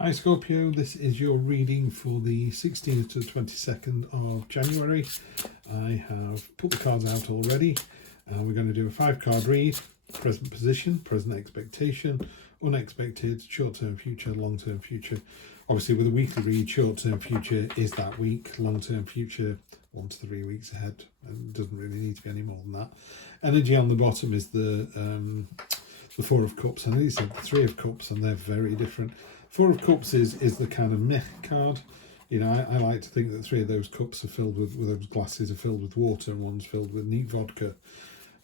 Hi Scorpio, this is your reading for the 16th to the 22nd of January. I have put the cards out already. We're going to do a 5-card read: present position, present expectation, unexpected, short-term future, long-term future. Obviously with a weekly read, short-term future is that week, long-term future 1 to 3 weeks ahead, and doesn't really need to be any more than that. Energy on the bottom is the Four of Cups, and these are the Three of Cups, and they're very different. Four of Cups is the kind of meh card. You know, I like to think that 3 of those cups are filled with those glasses are filled with water, and one's filled with neat vodka,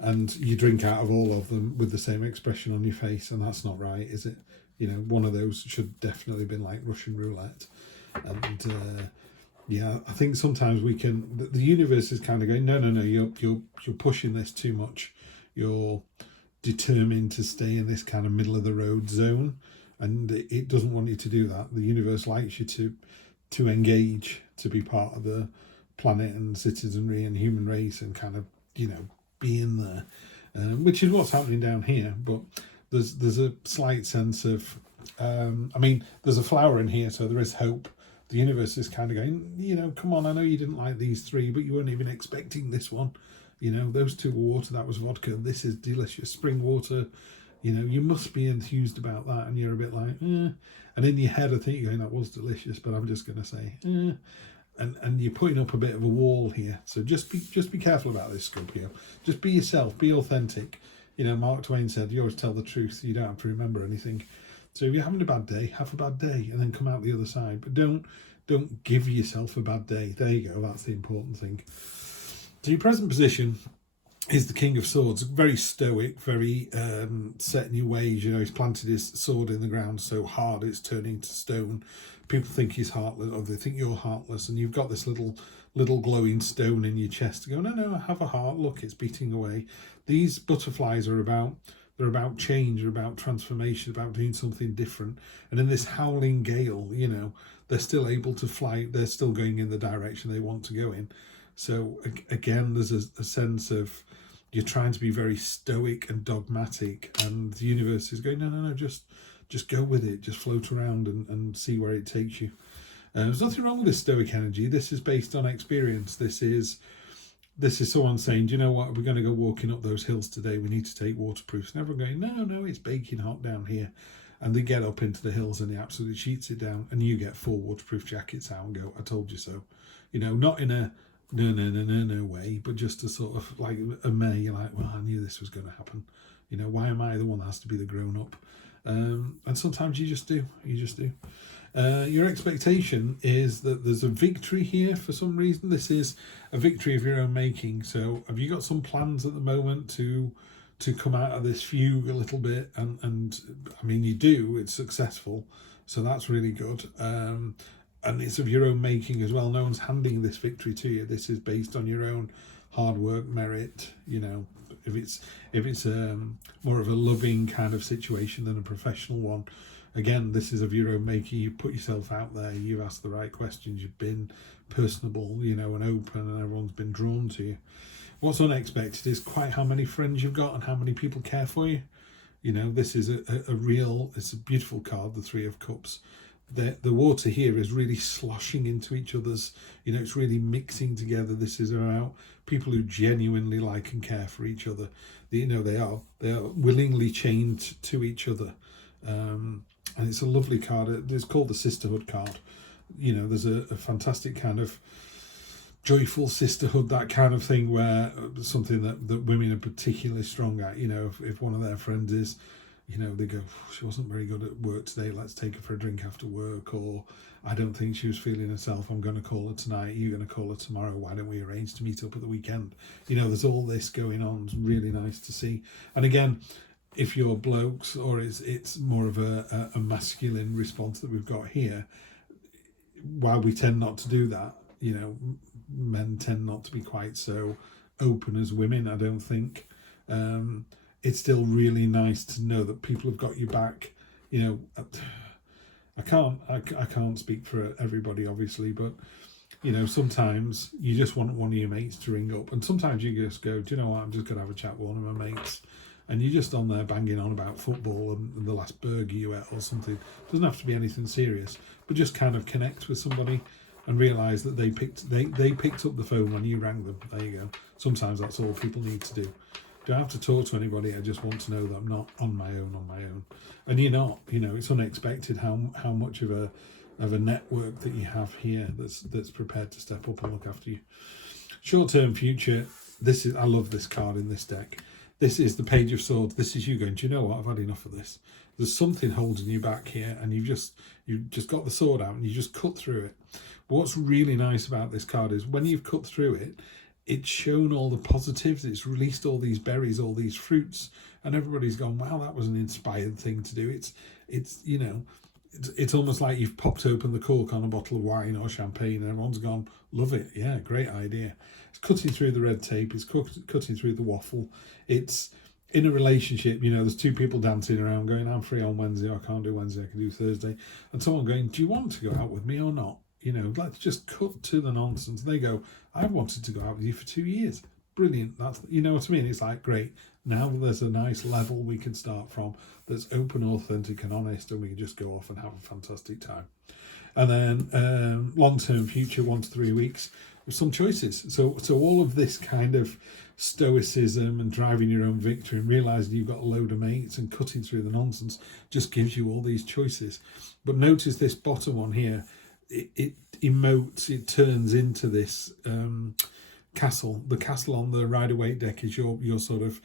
and you drink out of all of them with the same expression on your face, and that's not right, is it? You know, one of those should definitely have been like Russian roulette. And yeah, I think sometimes we can. The universe is kind of going, no, you're pushing this too much. You're determined to stay in this kind of middle of the road zone, and it doesn't want you to do that. The universe likes you to engage, to be part of the planet and citizenry and human race, and kind of, you know, be in there, which is what's happening down here. But there's a slight sense of I mean, there's a flower in here, so there is hope. The universe is kind of going, you know, come on, I know you didn't like these 3, but you weren't even expecting this one. You know, those 2 were water, that was vodka. This is delicious spring water. You know, you must be enthused about that, and you're a bit like, eh. And in your head, I think you're going, that was delicious, but I'm just going to say, eh. And you're putting up a bit of a wall here. So just be careful about this, Scorpio. Just be yourself, be authentic. You know, Mark Twain said, you always tell the truth, you don't have to remember anything. So if you're having a bad day, have a bad day, and then come out the other side. But don't give yourself a bad day. There you go, that's the important thing. So your present position is the King of Swords, very stoic, very set in your ways. You know, he's planted his sword in the ground so hard it's turning to stone. People think he's heartless, or they think you're heartless, and you've got this little glowing stone in your chest to go, no, I have a heart, look, it's beating away. These butterflies are about change, they're about transformation, about doing something different. And in this howling gale, you know, they're still able to fly, they're still going in the direction they want to go in. So again, there's a sense of you're trying to be very stoic and dogmatic, and the universe is going, no, just go with it, just float around and see where it takes you. There's nothing wrong with this stoic energy. This is based on experience. This is someone saying, do you know what, we're going to go walking up those hills today, we need to take waterproofs. And everyone going, no, it's baking hot down here. And they get up into the hills and he absolutely sheets it down, and you get 4 waterproof jackets out and go, I told you so. You know, not in a no way, but just a sort of like a may, you're like, well, I knew this was going to happen. You know, why am I the one that has to be the grown up? And sometimes you just do. Your expectation is that there's a victory here for some reason. This is a victory of your own making. So have you got some plans at the moment to come out of this fugue a little bit? And I mean, you do, it's successful, so that's really good. And it's of your own making as well. No one's handing this victory to you. This is based on your own hard work, merit. You know, if it's more of a loving kind of situation than a professional one, again, this is of your own making. You put yourself out there, you've asked the right questions, you've been personable, you know, and open, and everyone's been drawn to you. What's unexpected is quite how many friends you've got and how many people care for you. You know, this is it's a beautiful card, the 3 of Cups. The water here is really sloshing into each other's, you know, it's really mixing together. This is about people who genuinely like and care for each other. You know, they are willingly chained to each other. And it's a lovely card. It's called the Sisterhood card. You know, there's a fantastic kind of joyful sisterhood, that kind of thing, where something that women are particularly strong at. You know, if one of their friends is, you know, they go, she wasn't very good at work today, let's take her for a drink after work. Or I don't think she was feeling herself, I'm going to call her tonight, you're going to call her tomorrow, why don't we arrange to meet up at the weekend? You know, there's all this going on. It's really nice to see. And again, if you're blokes, or it's more of a masculine response that we've got here, while we tend not to do that, you know, men tend not to be quite so open as women, I don't think. It's still really nice to know that people have got your back. You know, I can't speak for everybody, obviously, but you know, sometimes you just want one of your mates to ring up, and sometimes you just go, do you know what, I'm just going to have a chat with one of my mates, and you're just on there banging on about football and the last burger you ate or something. It doesn't have to be anything serious, but just kind of connect with somebody and realise that they picked up the phone when you rang them. There you go. Sometimes that's all people need to do. Don't have to talk to anybody. I just want to know that I'm not on my own. And you're not. You know, it's unexpected how much of a network that you have here that's prepared to step up and look after you. Short-term future. I love this card in this deck. This is the Page of Swords. This is you going, do you know what? I've had enough of this. There's something holding you back here, and you've just got the sword out and you just cut through it. But what's really nice about this card is when you've cut through it, it's shown all the positives. It's released all these berries, all these fruits, and everybody's gone, wow, that was an inspired thing to do. It's you know, it's almost like you've popped open the cork on a bottle of wine or champagne and everyone's gone, love it. Yeah, great idea. It's cutting through the red tape. It's cutting through the waffle. It's in a relationship, you know, there's two people dancing around going, I'm free on Wednesday, I can't do Wednesday, I can do Thursday. And someone going, do you want to go out with me or not? You know, let's just cut to the nonsense. They go, I've wanted to go out with you for 2 years. Brilliant. That's, you know what I mean? It's like, great. Now there's a nice level we can start from that's open, authentic and honest, and we can just go off and have a fantastic time. And then long-term future, 1 to 3 weeks, with some choices. So all of this kind of stoicism and driving your own victory and realising you've got a load of mates and cutting through the nonsense just gives you all these choices. But notice this bottom one here, it emotes, it turns into this castle. The castle on the Rider-Waite deck is your sort of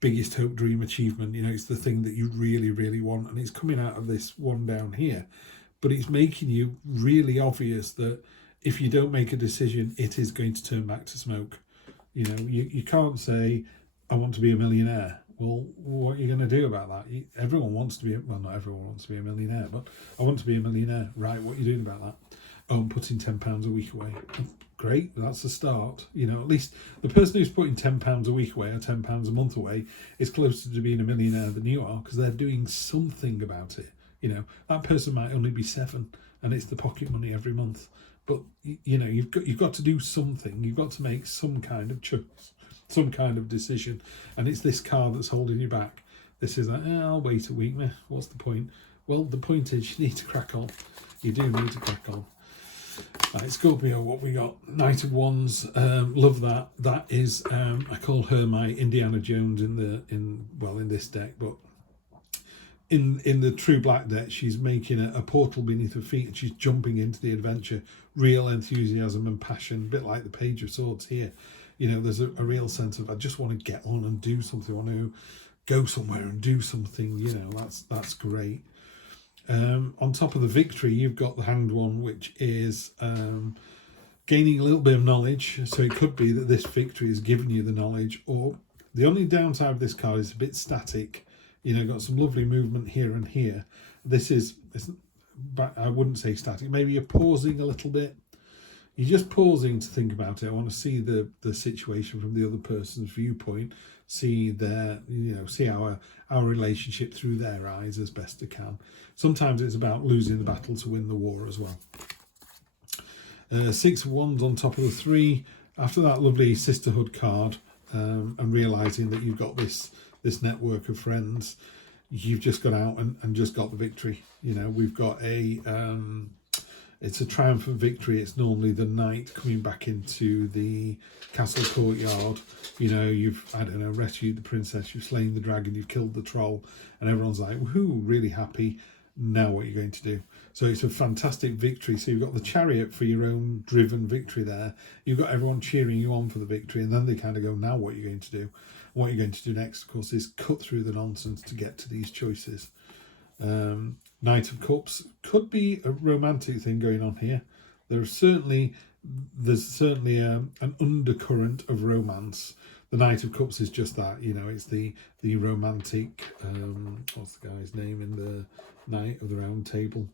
biggest hope, dream, achievement. You know, it's the thing that you really, really want, and it's coming out of this one down here. But it's making you really obvious that if you don't make a decision, it is going to turn back to smoke. You know, you can't say, I want to be a millionaire. Well, what are you going to do about that? Everyone wants to be, well, not everyone wants to be a millionaire, but I want to be a millionaire. Right, what are you doing about that? Oh, I'm putting £10 a week away. Great, that's a start. You know, at least the person who's putting £10 a week away or £10 a month away is closer to being a millionaire than you are, because they're doing something about it. You know, that person might only be 7 and it's the pocket money every month. But, you know, you've got to do something. You've got to make some kind of choice, some kind of decision. And it's this card that's holding you back. This is like, I'll wait a week. Meh, what's the point? Well, the point is you need to crack on. You do need to crack on. Right, Scorpio, what we got? Knight of Wands. Love that. That is, I call her my Indiana Jones in this deck, but in the true black deck, she's making a portal beneath her feet and she's jumping into the adventure. Real enthusiasm and passion, a bit like the Page of Swords here. You know, there's a real sense of, I just want to get on and do something. I want to go somewhere and do something. You know, that's great. On top of the victory, you've got the Hanged One, which is gaining a little bit of knowledge. So it could be that this victory is giving you the knowledge, or the only downside of this card is a bit static. You know, got some lovely movement here and here. This is, I wouldn't say static. Maybe you're pausing a little bit. You're just pausing to think about it. I want to see the situation from the other person's viewpoint. See their, you know, see our relationship through their eyes as best I can. Sometimes it's about losing the battle to win the war as well. 6 of Wands on top of the 3. After that lovely Sisterhood card, and realising that you've got this network of friends, you've just got out and just got the victory. You know, we've got it's a triumphant victory. It's normally the knight coming back into the castle courtyard. You know, you've, I don't know, rescued the princess, you've slain the dragon, you've killed the troll, and everyone's like, woohoo, really happy. Now what are you going to do? So it's a fantastic victory. So you've got the chariot for your own driven victory there. You've got everyone cheering you on for the victory, and then they kind of go, now what are you going to do? What you're going to do next, of course, is cut through the nonsense to get to these choices. Knight of Cups could be a romantic thing going on here. There's certainly an undercurrent of romance. The Knight of Cups is just that, you know, it's the romantic, what's the guy's name in the Knight of the Round Table?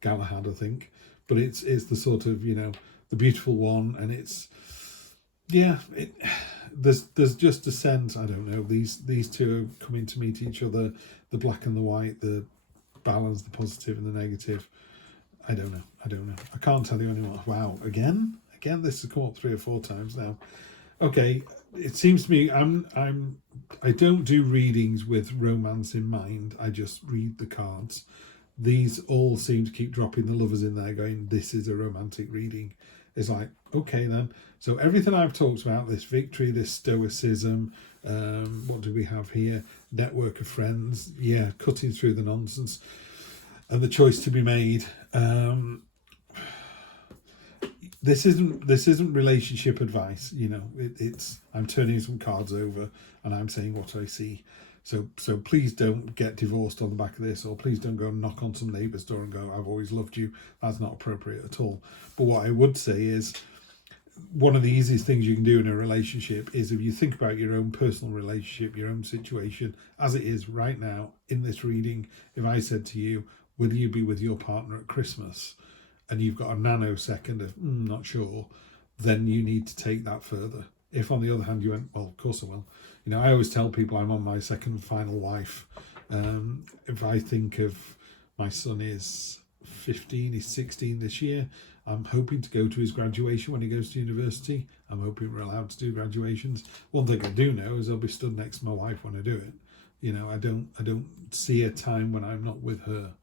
Galahad, I think. But it's the sort of, you know, the beautiful one, and it's, yeah, there's just a sense, I don't know, these two are coming to meet each other, the black and the white, the balance, the positive and the negative. I don't know. I can't tell you anymore. Wow, again, this has come up 3 or 4 times now. Okay, it seems to me I don't do readings with romance in mind. I just read the cards. These all seem to keep dropping the lovers in there, going, this is a romantic reading. It's like, okay then. So everything I've talked about, this victory, this stoicism, what do we have here? Network of friends, yeah, cutting through the nonsense, and the choice to be made. This isn't relationship advice, you know. It's I'm turning some cards over and I'm saying what I see. So please don't get divorced on the back of this, or please don't go and knock on some neighbour's door and go, I've always loved you. That's not appropriate at all. But what I would say is, one of the easiest things you can do in a relationship is, if you think about your own personal relationship, your own situation as it is right now in this reading, if I said to you, will you be with your partner at Christmas? And you've got a nanosecond of not sure, then you need to take that further. If on the other hand you went, well, of course I will. You know, I always tell people I'm on my second final wife. If I think of my son is 15, he's 16 this year, I'm hoping to go to his graduation when he goes to university. I'm hoping we're allowed to do graduations. One thing I do know is I'll be stood next to my wife when I do it. You know, I don't see a time when I'm not with her.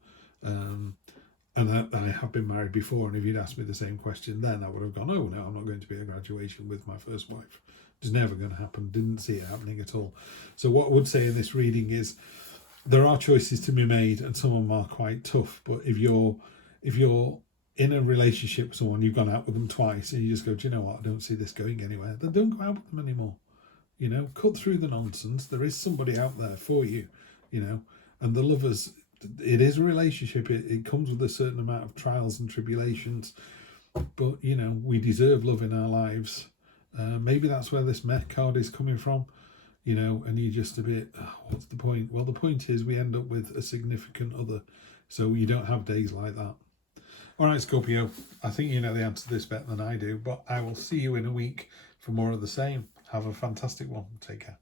And I have been married before, and if you'd asked me the same question then, I would have gone, oh no, I'm not going to be at graduation with my first wife. It's never going to happen. Didn't see it happening at all. So what I would say in this reading is, there are choices to be made, and some of them are quite tough. But if you're in a relationship with someone, you've gone out with them twice, and you just go, do you know what, I don't see this going anywhere, then don't go out with them anymore. You know, cut through the nonsense. There is somebody out there for you, you know. And the lovers, it is a relationship. It comes with a certain amount of trials and tribulations, but you know, we deserve love in our lives. Maybe that's where this mech card is coming from, you know, and you're just a bit, what's the point? Well, the point is we end up with a significant other, so you don't have days like that. All right, Scorpio, I think you know the answer to this better than I do, but I will see you in a week for more of the same. Have a fantastic one. Take care.